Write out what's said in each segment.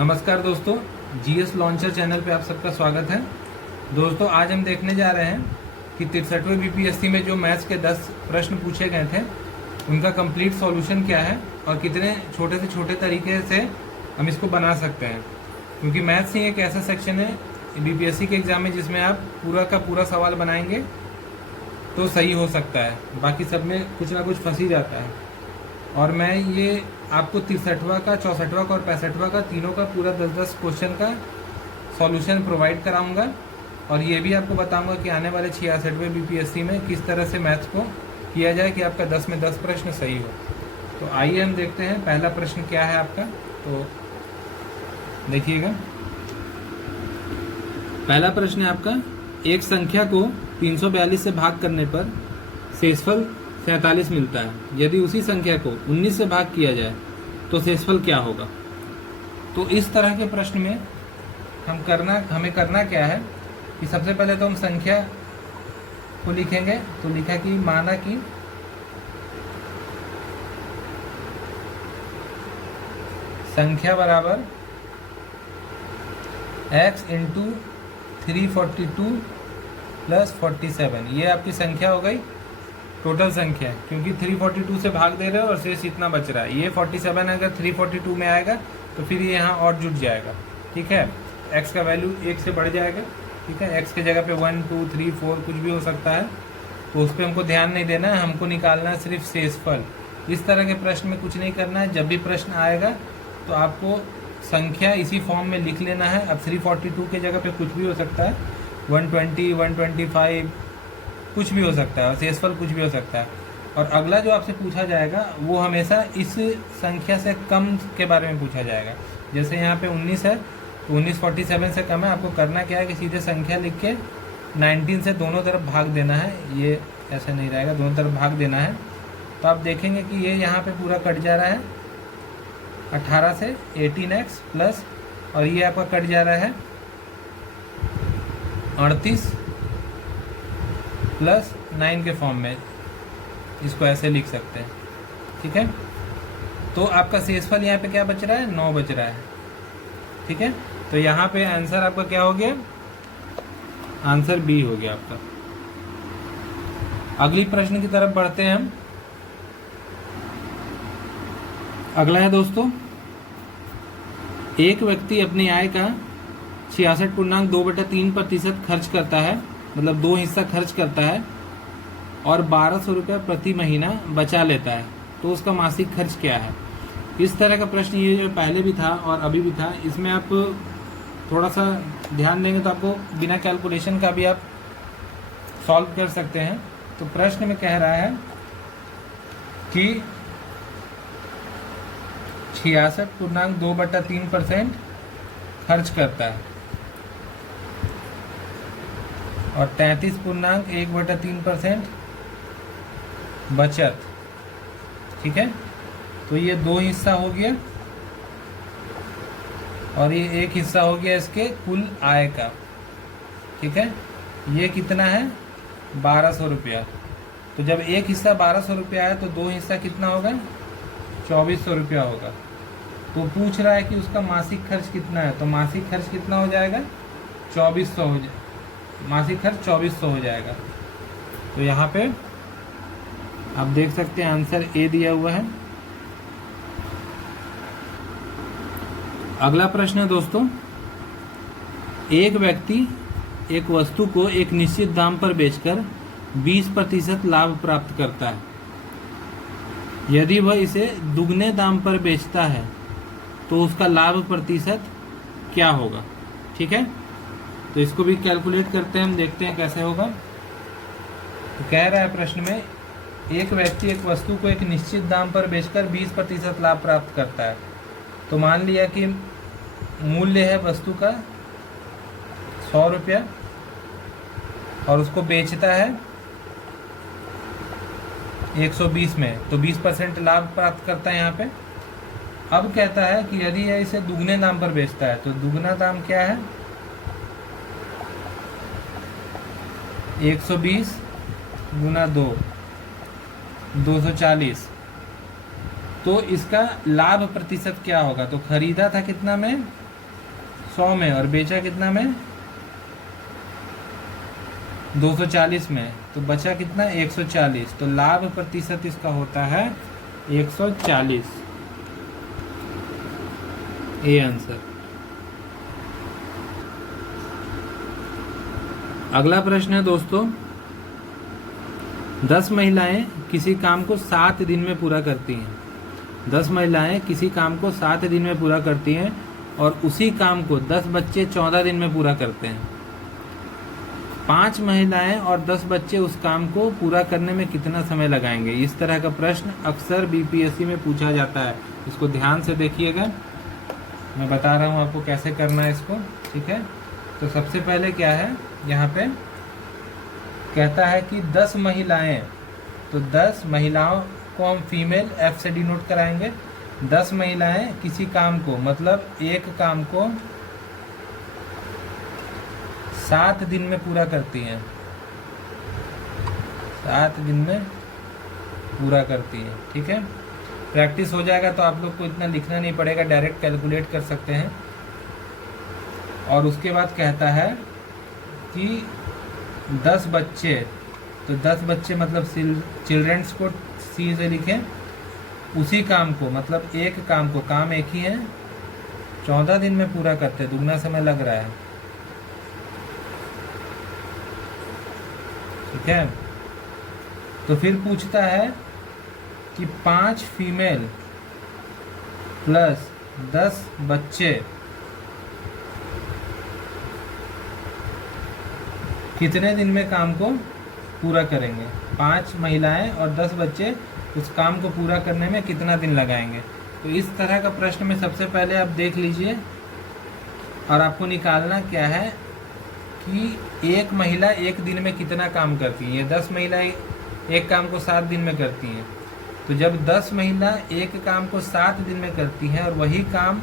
नमस्कार दोस्तों, GS launcher channel पे आप सबका स्वागत है। दोस्तों आज हम देखने जा रहे हैं कि 63वें बीपीएससी में जो मैथ्स के 10 प्रश्न पूछे गए थे उनका कंप्लीट सॉल्यूशन क्या है और कितने छोटे से छोटे तरीके से हम इसको बना सकते हैं। क्योंकि मैथ्स ही एक ऐसा सेक्शन है बीपीएससी के एग्ज़ाम में जिसमें आप पूरा का पूरा सवाल बनाएंगे तो सही हो सकता है, बाकी सब में कुछ ना कुछ फंस ही जाता है। और मैं ये आपको 63वां का, 64वां का और 65वां का तीनों का पूरा 10-10 क्वेश्चन का सॉल्यूशन प्रोवाइड कराऊंगा और ये भी आपको बताऊंगा कि आने वाले 66वें बीपीएससी में किस तरह से मैथ्स को किया जाए कि आपका 10 में 10 प्रश्न सही हो। तो आइए हम देखते हैं पहला प्रश्न क्या है आपका। तो देखिएगा, पहला प्रश्न है आपका, एक संख्या को 342 से भाग करने पर शेषफल 47 मिलता है। यदि उसी संख्या को 19 से भाग किया जाए तो शेषफल क्या होगा। तो इस तरह के प्रश्न में हमें करना क्या है कि सबसे पहले तो हम संख्या को लिखेंगे। तो लिखा कि माना कि संख्या बराबर x इंटू 342 प्लस 47, ये आपकी संख्या हो गई, टोटल संख्या, क्योंकि 342 से भाग दे रहे हो और शेष इतना बच रहा है। ये 47 अगर 342 में आएगा तो फिर ये यहाँ और जुट जाएगा, ठीक है। x का वैल्यू 1 से बढ़ जाएगा, ठीक है। x की जगह पे 1, 2, 3, 4 कुछ भी हो सकता है, तो उस पर हमको ध्यान नहीं देना है, हमको निकालना है सिर्फ शेषफल। इस तरह के प्रश्न में कुछ नहीं करना है। जब भी प्रश्न आएगा तो आपको संख्या इसी फॉर्म में लिख लेना है। अब 342 की जगह पे कुछ भी हो सकता है, 120, 125 कुछ भी हो सकता है और शेषफल कुछ भी हो सकता है। और अगला जो आपसे पूछा जाएगा वो हमेशा इस संख्या से कम के बारे में पूछा जाएगा। जैसे यहाँ पे 19 है तो 19 47 से कम है। आपको करना क्या है कि सीधे संख्या लिख के 19 से दोनों तरफ भाग देना है। ये ऐसे नहीं रहेगा, दोनों तरफ भाग देना है। तो आप देखेंगे कि ये यहाँ पे पूरा कट जा रहा है 18 से 18x प्लस, और ये आपका कट जा रहा है 38 प्लस 9 के फॉर्म में, इसको ऐसे लिख सकते हैं, ठीक है। तो आपका शेषफल यहाँ पे क्या बच रहा है, 9 बच रहा है, ठीक है। तो यहाँ पे आंसर आपका क्या हो गया, आंसर बी हो गया आपका। अगली प्रश्न की तरफ बढ़ते हैं हम। अगला है दोस्तों, एक व्यक्ति अपनी आय का 66.2/3% खर्च करता है, मतलब 2 हिस्सा खर्च करता है और 1200 रुपये प्रति महीना बचा लेता है, तो उसका मासिक खर्च क्या है। इस तरह का प्रश्न ये जो पहले भी था और अभी भी था, इसमें आप थोड़ा सा ध्यान देंगे तो आपको बिना कैलकुलेशन का भी आप सॉल्व कर सकते हैं। तो प्रश्न में कह रहा है कि 66.2/3% खर्च करता है और 33.1/3% बचत, ठीक है। तो ये 2 हिस्सा हो गया और ये 1 हिस्सा हो गया इसके कुल आय का, ठीक है। ये कितना है, 1200 रुपया। तो जब 1 हिस्सा 1200 रुपया है तो 2 हिस्सा कितना होगा, 2400 रुपया होगा। तो पूछ रहा है कि उसका मासिक खर्च कितना है, तो मासिक खर्च कितना हो जाएगा, 2400 हो जाएगा, मासिक खर्च 2400 हो जाएगा। तो यहाँ पे आप देख सकते हैं आंसर ए दिया हुआ है। अगला प्रश्न है दोस्तों, एक व्यक्ति एक वस्तु को एक निश्चित दाम पर बेचकर 20% लाभ प्राप्त करता है। यदि वह इसे दुगने दाम पर बेचता है तो उसका लाभ प्रतिशत क्या होगा, ठीक है। तो इसको भी कैलकुलेट करते हैं, हम देखते हैं कैसे होगा। तो कह रहा है प्रश्न में, एक व्यक्ति एक वस्तु को एक निश्चित दाम पर बेचकर 20% लाभ प्राप्त करता है। तो मान लिया कि मूल्य है वस्तु का 100 रुपया और उसको बेचता है 120 में, तो 20% लाभ प्राप्त करता है यहाँ पे। अब कहता है कि यदि यह इसे दुगने दाम पर बेचता है, तो दुगना दाम क्या है, 120 गुना 2, 240। तो इसका लाभ प्रतिशत क्या होगा, तो खरीदा था कितना में 100 में और बेचा कितना में, 240 में, तो बचा कितना 140। तो लाभ प्रतिशत इसका होता है 140। ये आंसर। अगला प्रश्न है दोस्तों, 10 महिलाएं किसी काम को 7 दिन में पूरा करती हैं। 10 महिलाएं किसी काम को 7 दिन में पूरा करती हैं और उसी काम को 10 बच्चे 14 दिन में पूरा करते हैं। 5 महिलाएं और 10 बच्चे उस काम को पूरा करने में कितना समय लगाएंगे। इस तरह का प्रश्न अक्सर बीपीएससी में पूछा जाता है। इसको ध्यान से देखिएगा, मैं बता रहा हूँ आपको कैसे करना है इसको, ठीक है। तो सबसे पहले क्या है, यहाँ पे कहता है कि 10 महिलाएं, तो 10 महिलाओं को हम फीमेल एफ से डिनोट कराएंगे। 10 महिलाएं किसी काम को, मतलब एक काम को 7 दिन में पूरा करती हैं, 7 दिन में पूरा करती हैं, ठीक है। प्रैक्टिस हो जाएगा तो आप लोग को इतना लिखना नहीं पड़ेगा, डायरेक्ट कैलकुलेट कर सकते हैं। और उसके बाद कहता है कि 10 बच्चे, तो 10 बच्चे मतलब चिल्ड्रंस को सी से लिखें, उसी काम को, मतलब एक काम को, काम एक ही है, 14 दिन में पूरा करते, दुगना समय लग रहा है, ठीक है। तो फिर पूछता है कि 5 फीमेल प्लस 10 बच्चे कितने दिन में काम को पूरा करेंगे। 5 महिलाएं और 10 बच्चे उस काम को पूरा करने में कितना दिन लगाएंगे। तो इस तरह का प्रश्न में सबसे पहले आप देख लीजिए और आपको निकालना क्या है कि एक महिला एक दिन में कितना काम करती है। ये 10 महिलाएं एक काम को 7 दिन में करती हैं, तो जब 10 महिला एक काम को 7 दिन में करती हैं और वही काम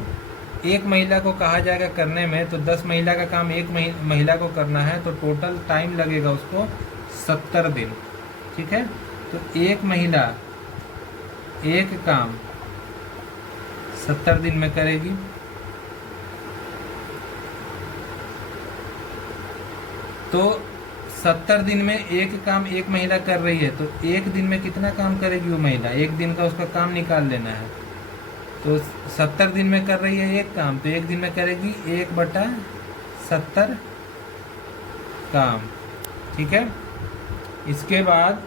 एक महिला को कहा जाएगा करने में, तो 10 महिला का काम एक महिला को करना है, तो टोटल टाइम लगेगा उसको 70 दिन, ठीक है। तो एक महिला एक काम 70 दिन में करेगी, तो 70 दिन में एक काम एक महिला कर रही है, तो एक दिन में कितना काम करेगी वो महिला, एक दिन का उसका काम निकाल लेना है। तो 70 दिन में कर रही है एक काम, तो एक दिन में करेगी 1/70 काम, ठीक है। इसके बाद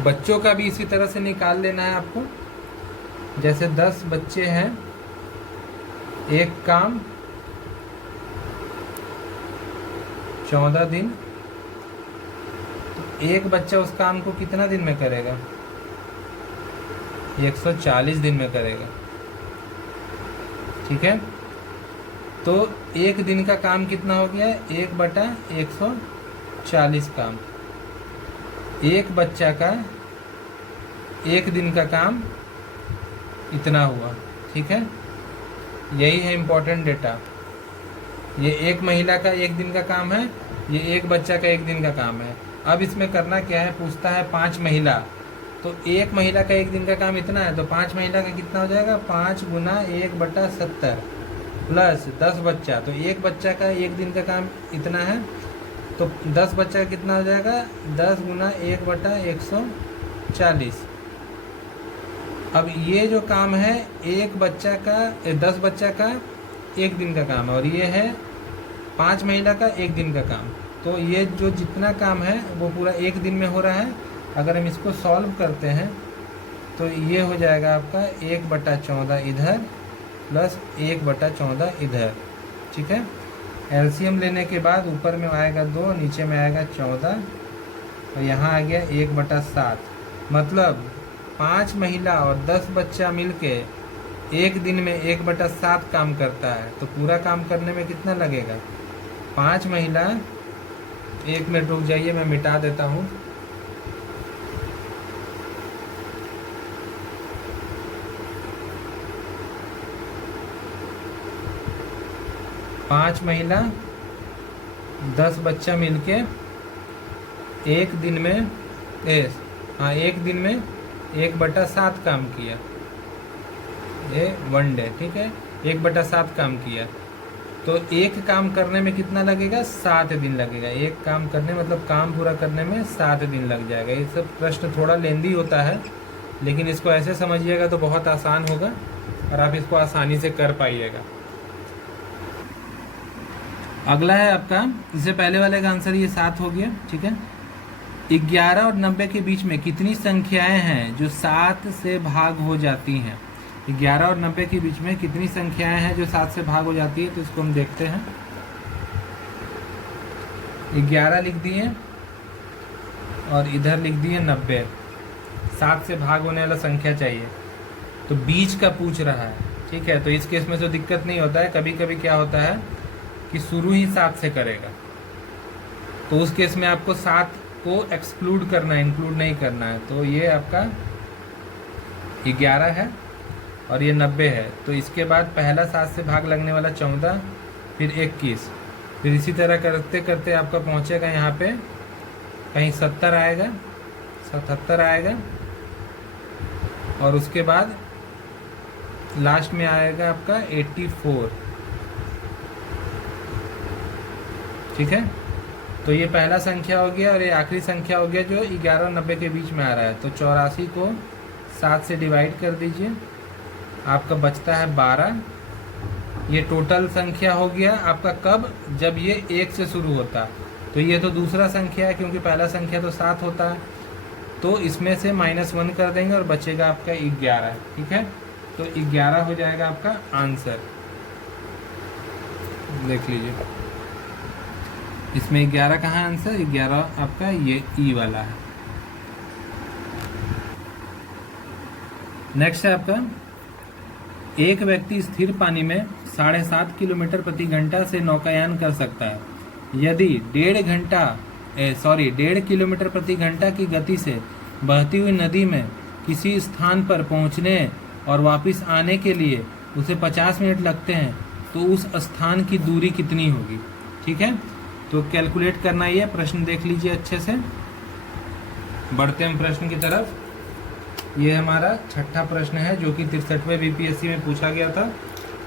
बच्चों का भी इसी तरह से निकाल लेना है आपको। जैसे 10 बच्चे हैं, एक काम 14 दिन, तो एक बच्चा उस काम को कितना दिन में करेगा, 140 दिन में करेगा, ठीक है। तो एक दिन का काम कितना हो गया, 1/140 काम। एक बच्चा का एक दिन का काम इतना हुआ, ठीक है। यही है इम्पोर्टेंट डेटा। ये एक महिला का एक दिन का काम है, ये एक बच्चा का एक दिन का काम है। अब इसमें करना क्या है, पूछता है 5 महिला, तो एक महिला का एक दिन का काम इतना है, तो 5 महिला का कितना हो जाएगा, 5 गुना 1/70 प्लस 10 बच्चा, तो एक बच्चा का एक दिन का काम इतना है, तो 10 बच्चा का कितना हो जाएगा, 10 गुना 1/140। अब ये जो काम है एक बच्चा का 10 बच्चा का एक दिन का काम है, और ये है 5 महिला का एक दिन का काम। तो ये जो जितना काम है वो पूरा एक दिन में हो रहा है। अगर हम इसको सॉल्व करते हैं तो ये हो जाएगा आपका 1/14 इधर प्लस 1/14 इधर, ठीक है। एलसीएम लेने के बाद ऊपर में आएगा 2, नीचे में आएगा 14 और यहाँ आ गया 1/7। मतलब 5 महिला और 10 बच्चा मिलके एक दिन में 1/7 काम करता है। तो पूरा काम करने में कितना लगेगा, 5 महिला, 1 मिनट रुक जाइए मैं मिटा देता हूँ। पाँच महिला 10 बच्चा मिलके एक दिन में एक दिन में 1/7 काम किया। ये 1 डे, ठीक है। 1/7 काम किया, तो एक काम करने में कितना लगेगा? 7 दिन लगेगा। एक काम करने मतलब काम पूरा करने में 7 दिन लग जाएगा। ये सब प्रश्न थोड़ा लेंदी होता है, लेकिन इसको ऐसे समझिएगा तो बहुत आसान होगा और आप इसको आसानी से कर पाइएगा। अगला है आपका, इससे पहले वाले का आंसर ये 7 हो गया, ठीक है। 11 और 90 के बीच में कितनी संख्याएं हैं जो 7 से भाग हो जाती हैं? 11 और 90 के बीच में कितनी संख्याएं हैं जो 7 से भाग हो जाती है? तो इसको हम देखते हैं। 11 लिख दिए और इधर लिख दिए 90। 7 से भाग होने वाला संख्या चाहिए, तो बीच का पूछ रहा है, ठीक है। तो इस केस में तो दिक्कत नहीं होता है। कभी कभी क्या होता है कि शुरू ही 7 से करेगा, तो उस केस में आपको 7 को एक्सक्लूड करना है, इंक्लूड नहीं करना है। तो ये आपका 11 है और ये 90 है। तो इसके बाद पहला 7 से भाग लगने वाला 14, फिर 21, फिर इसी तरह करते करते आपका पहुंचेगा यहाँ पे कहीं 70 आएगा, 77 आएगा, और उसके बाद लास्ट में आएगा आपका 84, ठीक है। तो ये पहला संख्या हो गया और ये आखिरी संख्या हो गया जो 11 और 90 के बीच में आ रहा है। तो 84 को 7 से डिवाइड कर दीजिए, आपका बचता है 12। ये टोटल संख्या हो गया आपका कब? जब ये 1 से शुरू होता। तो ये तो दूसरा संख्या है, क्योंकि पहला संख्या तो 7 होता है। तो इसमें से -1 कर देंगे और बचेगा आपका 11, ठीक है। तो 11 हो जाएगा आपका आंसर। देख लीजिए इसमें 11 कहाँ है आंसर? 11 आपका ये ई वाला है। नेक्स्ट है आपका, एक व्यक्ति स्थिर पानी में 7.5 किलोमीटर प्रति घंटा से नौकायान कर सकता है। यदि 1.5 किलोमीटर प्रति घंटा की गति से बहती हुई नदी में किसी स्थान पर पहुंचने और वापस आने के लिए उसे 50 मिनट लगते हैं, तो उस स्थान की दूरी कितनी होगी? ठीक है, तो कैलकुलेट करना ही है। प्रश्न देख लीजिए अच्छे से। बढ़ते हम प्रश्न की तरफ। ये हमारा छठा प्रश्न है जो कि 63वें बीपीएससी में पूछा गया था।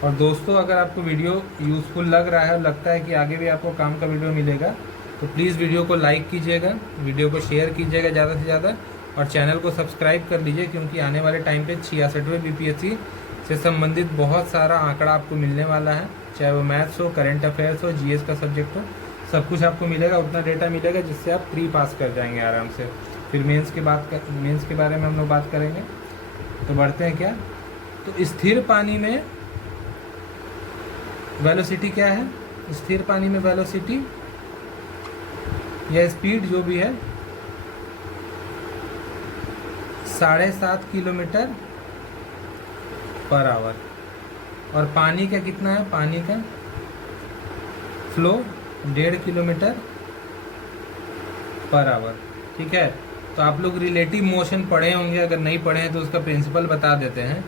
और दोस्तों, अगर आपको वीडियो यूज़फुल लग रहा है और लगता है कि आगे भी आपको काम का वीडियो मिलेगा, तो प्लीज़ वीडियो को लाइक कीजिएगा, वीडियो को शेयर कीजिएगा ज़्यादा से ज़्यादा, और चैनल को सब्सक्राइब कर लीजिए, क्योंकि आने वाले टाइम पे 66वें बीपीएससी से संबंधित बहुत सारा आंकड़ा आपको मिलने वाला है। चाहे वो मैथ्स हो, करेंट अफेयर्स हो, जीएस का सब्जेक्ट हो, सब कुछ आपको मिलेगा। उतना डेटा मिलेगा जिससे आप प्री पास कर जाएंगे आराम से। फिर मेंस के बारे में हम लोग बात करेंगे। तो बढ़ते हैं क्या, तो स्थिर पानी में वेलोसिटी क्या है? स्थिर पानी में वेलोसिटी या स्पीड जो भी है 7.5 किलोमीटर पर आवर। और पानी का कितना है? पानी का फ्लो 1.5 किलोमीटर पर आवर। ठीक है, तो आप लोग रिलेटिव मोशन पढ़े होंगे, अगर नहीं पढ़े हैं तो उसका प्रिंसिपल बता देते हैं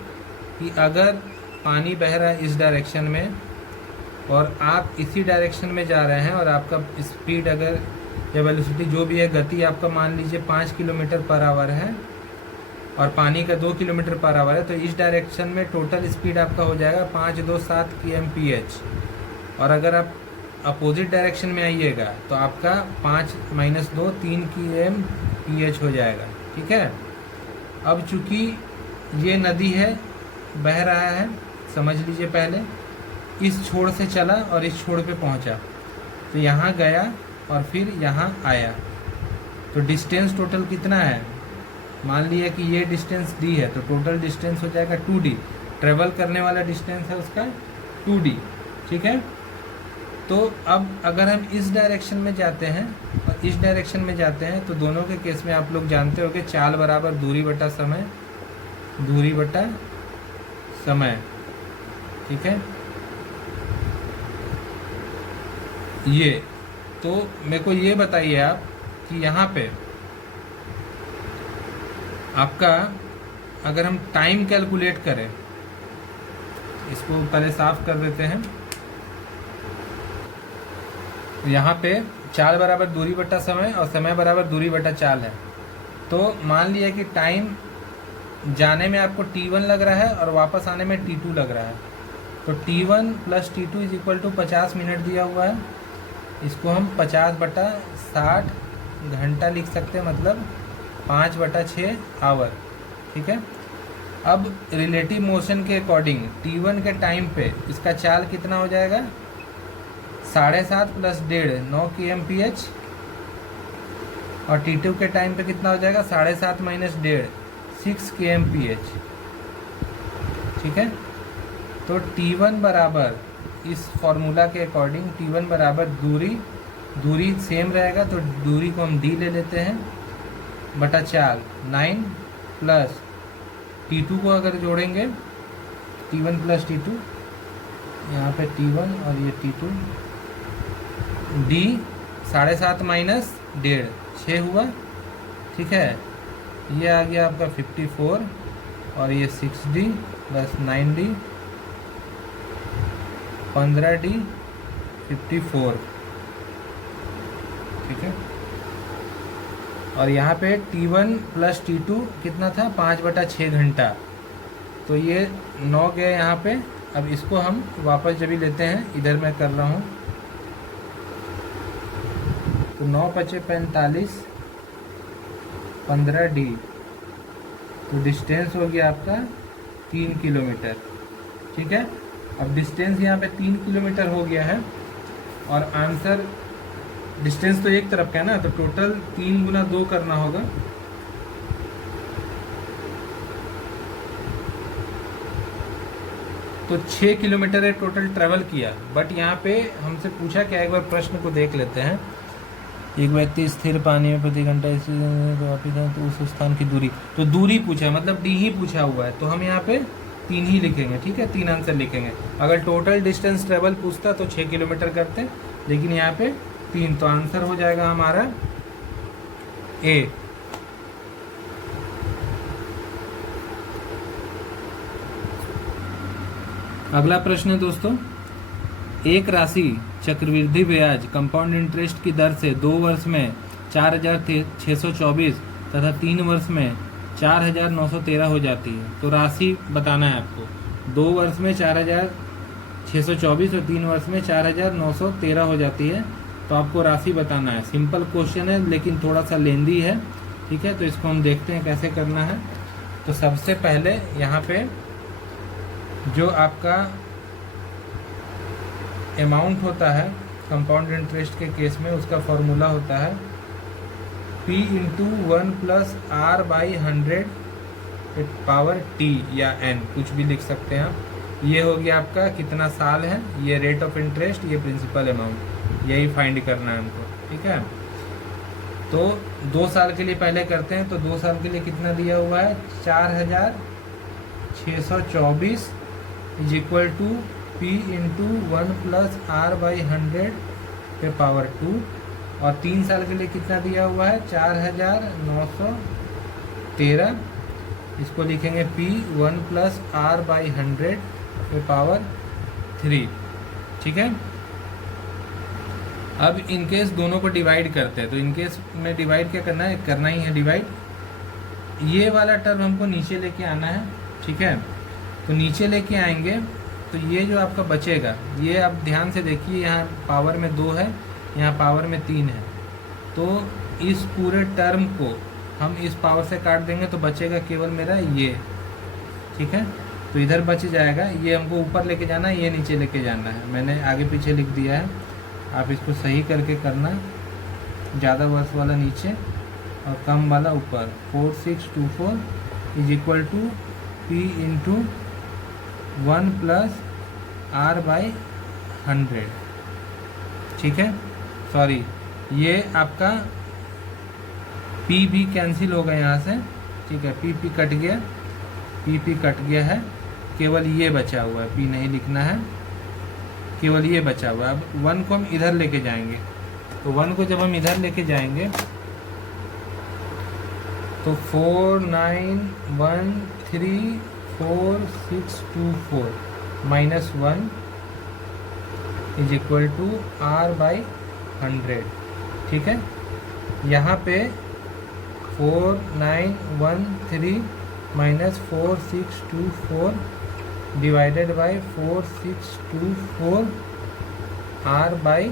कि अगर पानी बह रहा है इस डायरेक्शन में और आप इसी डायरेक्शन में जा रहे हैं, और आपका स्पीड अगर या वेलोसिटी जो भी है, गति आपका मान लीजिए 5 किलोमीटर पर आवर है और पानी का 2 किलोमीटर पर आवर है, तो इस डायरेक्शन में टोटल स्पीड आपका हो जाएगा 527 kmph। और अगर आप अपोजिट डायरेक्शन में आइएगा तो आपका 5 - 2 3 kmph हो जाएगा। ठीक है, अब चूंकि ये नदी है, बह रहा है, समझ लीजिए पहले इस छोर से चला और इस छोर पे पहुंचा, तो यहाँ गया और फिर यहाँ आया, तो डिस्टेंस टोटल कितना है? मान लिया कि ये डिस्टेंस d है, तो टोटल डिस्टेंस हो जाएगा 2d। ट्रेवल करने वाला डिस्टेंस है उसका 2d। ठीक है, तो अब अगर हम इस डायरेक्शन में जाते हैं और इस डायरेक्शन में जाते हैं, तो दोनों के केस में आप लोग जानते हो कि चाल बराबर दूरी बटा समय, दूरी बटा समय। ठीक है, ये तो मेरे को ये बताइए आप कि यहाँ पे आपका अगर हम टाइम कैलकुलेट करें, इसको पहले साफ कर देते हैं। यहाँ पे चाल बराबर दूरी बटा समय और समय बराबर दूरी बटा चाल है। तो मान लिया कि टाइम जाने में आपको T1 लग रहा है और वापस आने में T2 लग रहा है, तो T1 plus T2 is equal to 50 minute दिया हुआ है। इसको हम 50/60 घंटा लिख सकते हैं, मतलब 5/6 आवर। ठीक है। अब रिलेटिव मोशन के अकॉर्डिंग T1 के टाइम पे इसका चाल कितना हो जाएगा, 7.5 प्लस 1.5 9 kmph, और T2 के टाइम पे कितना हो जाएगा, 7.5 माइनस 1.5 6 kmph। ठीक है। तो T1 बराबर, इस फॉर्मूला के अकॉर्डिंग T1 बराबर दूरी सेम रहेगा, तो दूरी को हम D ले लेते हैं बटा चाल 9 प्लस T2 को अगर जोड़ेंगे, T1 प्लस T2, यहाँ पे T1 और ये T2, D 7.5 माइनस 1.5 6 हुआ। ठीक है। ये आ गया आपका 54, और ये 6D प्लस 9D 15D 54। ठीक है। और यहाँ पे T1 प्लस T2 कितना था, 5/6 घंटा, तो ये 9 गए यहाँ पे। अब इसको हम वापस जब भी लेते हैं, इधर मैं कर रहा हूँ, तो 9×5 = 45, 15D, तो डिस्टेंस हो गया आपका 3 किलोमीटर। ठीक है। अब डिस्टेंस यहाँ पे 3 किलोमीटर हो गया है, और आंसर, डिस्टेंस तो एक तरफ का है ना, तो टोटल 3 गुना 2 करना होगा। तो 6 किलोमीटर है टोटल ट्रेवल किया। बट यहाँ पे हमसे पूछा क्या, एक बार प्रश्न को देख लेते हैं। एक व्यक्ति स्थिर पानी में प्रति घंटा वापिस है तो उस स्थान की दूरी, तो दूरी पूछा है, मतलब डी ही पूछा हुआ है, तो हम यहाँ पे 3 ही लिखेंगे। ठीक है। 3 आंसर लिखेंगे। अगर टोटल डिस्टेंस ट्रेवल पूछता तो 6 किलोमीटर करते, लेकिन यहाँ पे 3, तो आंसर हो जाएगा हमारा ए। अगला प्रश्न है दोस्तों, एक राशि चक्रवृद्धि ब्याज कंपाउंड इंटरेस्ट की दर से 2 वर्ष में 4,624 तथा 3 वर्ष में 4,913 हो जाती है। तो राशि बताना है आपको। 2 वर्ष में 4,624 और 3 वर्ष में 4,913 हो जाती है, तो आपको राशि बताना है। सिंपल क्वेश्चन है, लेकिन थोड़ा सा लेंदी है। ठीक है। तो इसको हम देखते हैं कैसे करना है। तो सबसे पहले यहाँ पे जो आपका अमाउंट होता है कंपाउंड इंटरेस्ट के केस में, उसका फॉर्मूला होता है P × 1 + R/100 पावर T या N, कुछ भी लिख सकते हैं आप। ये हो गया आपका कितना साल है, ये रेट ऑफ इंटरेस्ट, ये प्रिंसिपल अमाउंट, यही फाइंड करना है हमको। ठीक है। तो 2 साल के लिए पहले करते हैं। तो 2 साल के लिए कितना दिया हुआ है, 4,624 is equal to P × 1 + R/100 power 2, और 3 साल के लिए कितना दिया हुआ है, 4,913, इसको लिखेंगे P 1 + R/100 पावर 3। ठीक है। अब इनकेस दोनों को डिवाइड करते हैं, तो इनकेस में डिवाइड क्या करना है, करना ही है डिवाइड। ये वाला टर्म हमको नीचे लेके आना है। ठीक है। तो नीचे लेके आएंगे, तो ये जो आपका बचेगा, ये आप ध्यान से देखिए, यहाँ पावर में 2 है, यहाँ पावर में 3 है, तो इस पूरे टर्म को हम इस पावर से काट देंगे, तो बचेगा केवल मेरा ये। ठीक है। तो इधर बच जाएगा, ये हमको ऊपर लेके जाना है, ये नीचे लेके जाना है। मैंने आगे पीछे लिख दिया है, आप इसको सही करके करना। ज़्यादा वर्ष वाला नीचे और कम वाला ऊपर। 4624 is equal to P × 1 + R/100। ठीक है। सॉरी, ये आपका P भी कैंसिल होगा यहाँ से। ठीक है। P कट गया, P कट गया है, केवल ये बचा हुआ है, P नहीं लिखना है, केवल ये बचा हुआ है। अब 1 को हम इधर लेके जाएंगे, तो 1 को जब हम इधर लेके जाएंगे, तो 49134624 - 1 इज इक्वल टू R/100। ठीक है। यहाँ पे 4913 minus 4624 divided by 4624 r by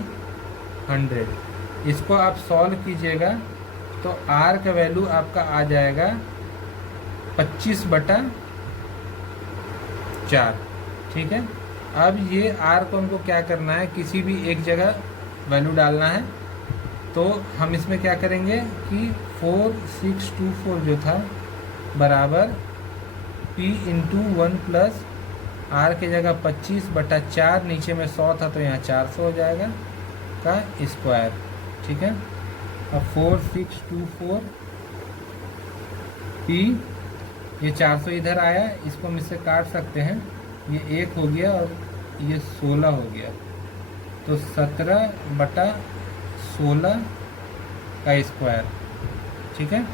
100। इसको आप सॉल्व कीजिएगा तो r का वैल्यू आपका आ जाएगा 25/4। ठीक है, अब ये r को हमको क्या करना है, किसी भी एक जगह वैल्यू डालना है। तो हम इसमें क्या करेंगे कि 4624 जो था बराबर p इंटू 1 प्लस r की जगह 25/4, नीचे में 100 था तो यहाँ 400 हो जाएगा का स्क्वायर। ठीक है, अब 4624 p, ये 400 इधर आया, इसको हम इससे काट सकते हैं, ये 1 हो गया और ये 16 हो गया, तो 17/16 का स्क्वायर। ठीक है,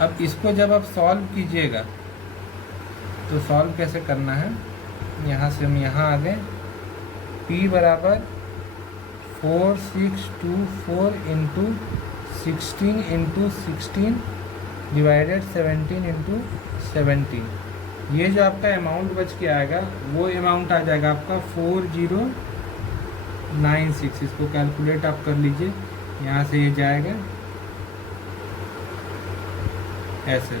अब इसको जब आप सॉल्व कीजिएगा तो सॉल्व कैसे करना है, यहाँ से हम यहाँ आ गए, p बराबर 4624 इंटू 16 इंटू 16 डिवाइडेड 17 इंटू 17। ये जो आपका अमाउंट बच के आएगा वो अमाउंट आ जाएगा आपका 4096। इसको कैलकुलेट आप कर लीजिए, यहाँ से ये जाएगा ऐसे।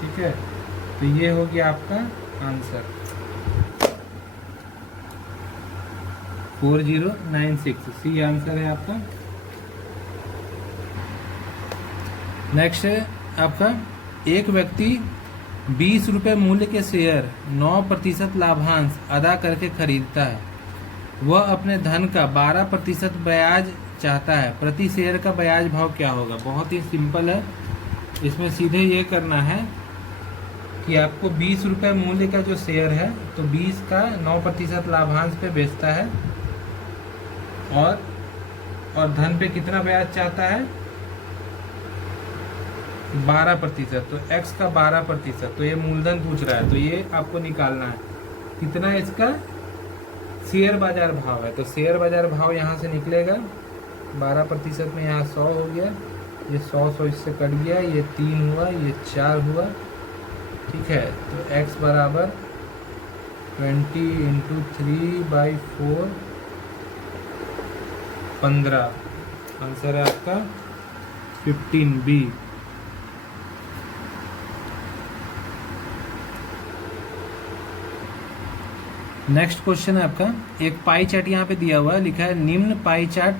ठीक है, तो ये हो गया आपका आंसर 4096, सी आंसर है आपका। नेक्स्ट है आपका, एक व्यक्ति 20 रुपये मूल्य के शेयर 9% लाभांश अदा करके खरीदता है। वह अपने धन का 12% ब्याज चाहता है। प्रति शेयर का ब्याज भाव क्या होगा? बहुत ही सिंपल है, इसमें सीधे ये करना है कि आपको 20 रुपये मूल्य का जो शेयर है तो 20 का 9% लाभांश पे बेचता है और धन पे कितना ब्याज चाहता है? 12%। तो x का 12%, तो ये मूलधन पूछ रहा है, तो ये आपको निकालना है कितना इसका शेयर बाजार भाव है। तो शेयर बाजार भाव यहाँ से निकलेगा 12% में, यहाँ 100 हो गया, ये 100 इससे कट गया, ये 3 हुआ, ये 4 हुआ। ठीक है, तो x बराबर 20 इंटू 3/4 15, आंसर है आपका 15B। नेक्स्ट क्वेश्चन है आपका, एक पाई चार्ट यहाँ पे दिया हुआ है, लिखा है निम्न पाई चार्ट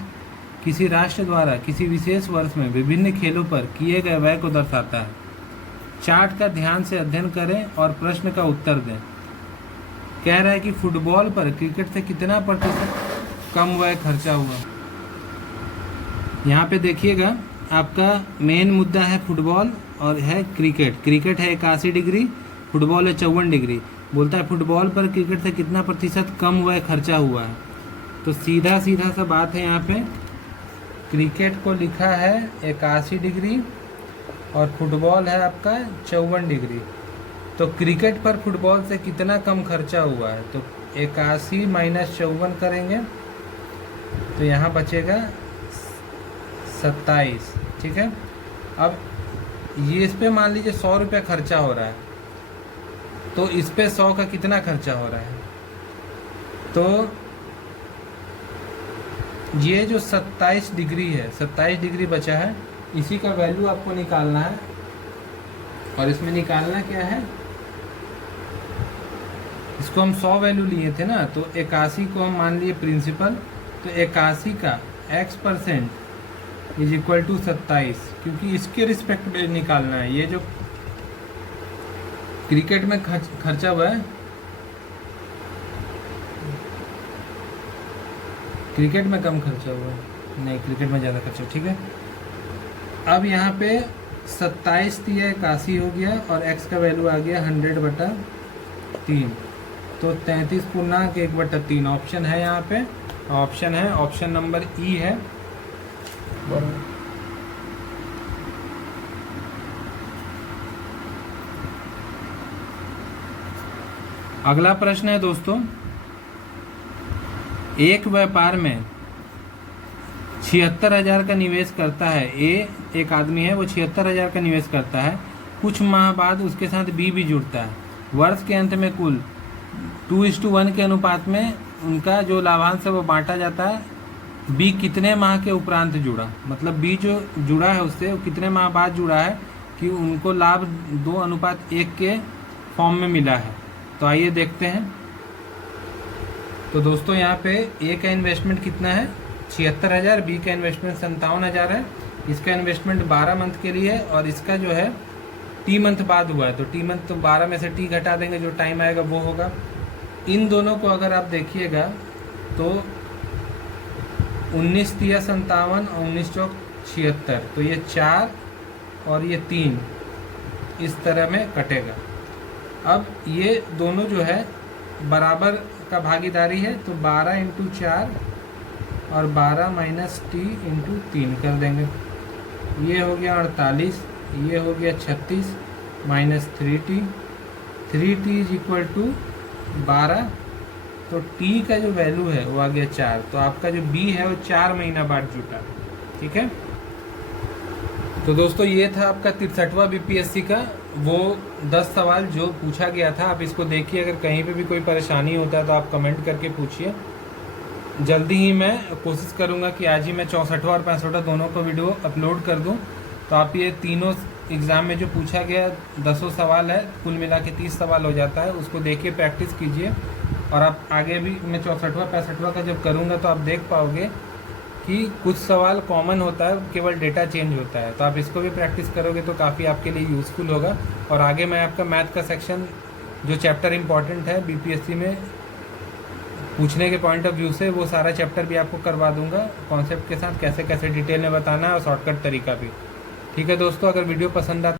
किसी राष्ट्र द्वारा किसी विशेष वर्ष में विभिन्न खेलों पर किए गए व्यय को दर्शाता है। चार्ट का ध्यान से अध्ययन करें और प्रश्न का उत्तर दें। कह रहा है कि फुटबॉल पर क्रिकेट से कितना % कम व्यय खर्चा हुआ। यहाँ पे देखिएगा, आपका मेन मुद्दा है फुटबॉल और है क्रिकेट। क्रिकेट है 81 डिग्री, फुटबॉल है 54 डिग्री। बोलता है फुटबॉल पर क्रिकेट से कितना % कम व्यय खर्चा हुआ है। तो सीधा सा बात है, यहाँ पे क्रिकेट को लिखा है 81 डिग्री और फुटबॉल है आपका 54 डिग्री। तो क्रिकेट पर फुटबॉल से कितना कम खर्चा हुआ है, तो 81 माइनस 54 करेंगे तो यहाँ बचेगा 27। ठीक है, अब ये इस पे मान लीजिए 100 रुपये खर्चा हो रहा है, तो इस पे 100 का कितना खर्चा हो रहा है, तो ये जो 27 डिग्री है, 27 डिग्री बचा है, इसी का वैल्यू आपको निकालना है। और इसमें निकालना क्या है, इसको हम 100 वैल्यू लिए थे ना, तो 81 को हम मान लिए प्रिंसिपल, तो 81 का x% इज इक्वल टू 27, क्योंकि इसके रिस्पेक्ट में निकालना है। ये जो क्रिकेट में खर्चा हुआ है, क्रिकेट में कम खर्चा हुआ है, नहीं क्रिकेट में ज़्यादा खर्चा। ठीक है, अब यहाँ पे 27 दिया 81 हो गया और x का वैल्यू आ गया 100/3, तो 33/1/3 ऑप्शन है यहाँ पे, ऑप्शन है, ऑप्शन नंबर ई है। अगला प्रश्न है दोस्तों, एक व्यापार में 76,000 का निवेश करता है। ए एक आदमी है, वो 76,000 का निवेश करता है कुछ माह बाद उसके साथ बी भी जुड़ता है। वर्ष के अंत में कुल 2:1 के अनुपात में उनका जो लाभांश है वो बांटा जाता है। बी कितने माह के उपरांत जुड़ा, मतलब बी जो जुड़ा है उससे वो कितने माह बाद जुड़ा है कि उनको लाभ 2:1 के फॉर्म में मिला है। तो आइए देखते हैं। तो दोस्तों यहाँ पे ए का इन्वेस्टमेंट कितना है 76,000, बी का इन्वेस्टमेंट 57,000 है। इसका इन्वेस्टमेंट 12 मंथ के लिए है और इसका जो है टी मंथ बाद हुआ है। तो टी मंथ तो 12 में से टी घटा देंगे, जो टाइम आएगा वो होगा। इन दोनों को अगर आप देखिएगा तो 19 तिया 57 और 19 चौक 76, तो ये 4 और ये 3 इस तरह में कटेगा। अब ये दोनों जो है बराबर का भागीदारी है, तो 12 × 4 और 12 माइनस टी × 3 कर देंगे। ये हो गया 48, ये हो गया 36 minus 3t, 3t is equal to 12। तो t का जो वैल्यू है वो आ गया 4। तो आपका जो b है वो 4 महीना बाद जुटा। ठीक है, तो दोस्तों ये था आपका 63वां बीपीएससी का वो 10 सवाल जो पूछा गया था। आप इसको देखिए, अगर कहीं पे भी कोई परेशानी होता है तो आप कमेंट करके पूछिए। जल्दी ही मैं कोशिश करूंगा कि आज ही मैं 64वां और 65वां दोनों को वीडियो अपलोड कर दूं। तो आप ये तीनों एग्ज़ाम में जो पूछा गया 10 सवाल है, कुल मिला के 30 सवाल हो जाता है, उसको देखिए, प्रैक्टिस कीजिए। और आप आगे भी मैं 64वां 65वां का जब करूँगा तो आप देख पाओगे कि कुछ सवाल कॉमन होता है, केवल डेटा चेंज होता है। तो आप इसको भी प्रैक्टिस करोगे तो काफ़ी आपके लिए यूज़फुल होगा। और आगे मैं आपका मैथ का सेक्शन जो चैप्टर इम्पॉर्टेंट है बीपीएससी में पूछने के पॉइंट ऑफ व्यू से, वो सारा चैप्टर भी आपको करवा दूंगा कॉन्सेप्ट के साथ, कैसे कैसे डिटेल में बताना है और शॉर्टकट तरीका भी। ठीक है दोस्तों, अगर वीडियो पसंद आता